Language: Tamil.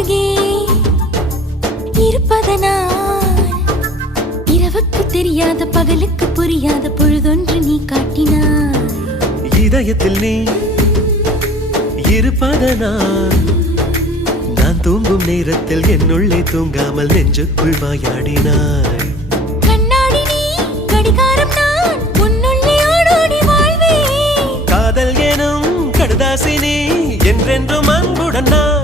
அருகே இருப்பதனால் இரவுக்கு தெரியாத பகலுக்கு புரியாத பொழுதொன்று நீ காட்டினாய். இதயத்தில் நீ இருப்பதனால் நான் தூங்கும் நேரத்தில் என்னுள்ளே தூங்காமல் நெஞ்சுக்குள் வாயாடினாய். கண்ணாடி நீ கடிகாரம் நான் உன்னுள்ளே ஓடோடி வாழ்வே. காதல் எனும் கடுதாசி நீ என்றென்றும் அன்புடன் நான்